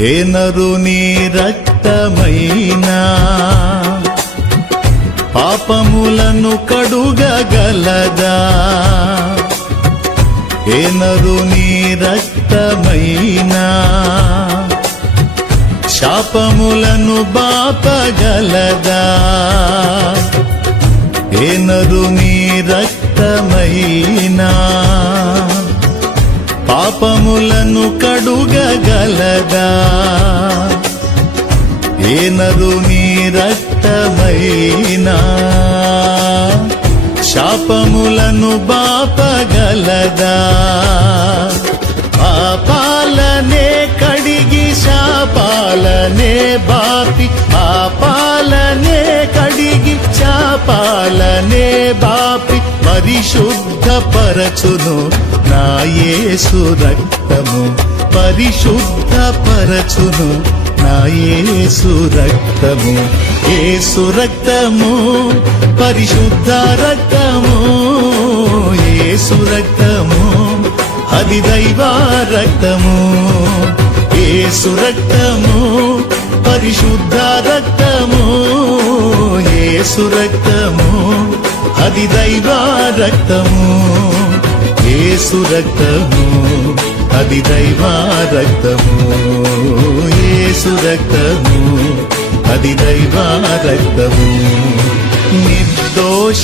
ఏనరు నీ రక్తమైనా? పాపములను కడుగగలదా? ఏనరు నీ రక్తమైనా? శాపములను బాపగలదా? ఏనరు పాపములను కడుగగలదా? ఏ నీ రక్తమైనా? శాపములను బాపగలదా? పాపాలనే కడిగి శాపాలనే బాపి పాపాలనే కడిగి శాపాలనే బాపి. పరిశుద్ధపరచును నా యేసు రక్తము. పరిశుద్ధపరచును నా యేసు రక్తము. యేసు రక్తము పరిశుద్ధ రక్తము. యేసు రక్తము అది దైవ రక్తము. యేసు రక్తము అది దైవ రక్తము ఏసు రక్తము. అది దైవ రక్తము ఏసు రక్తము. అది దైవ రక్తము. నిర్దోషమైనది.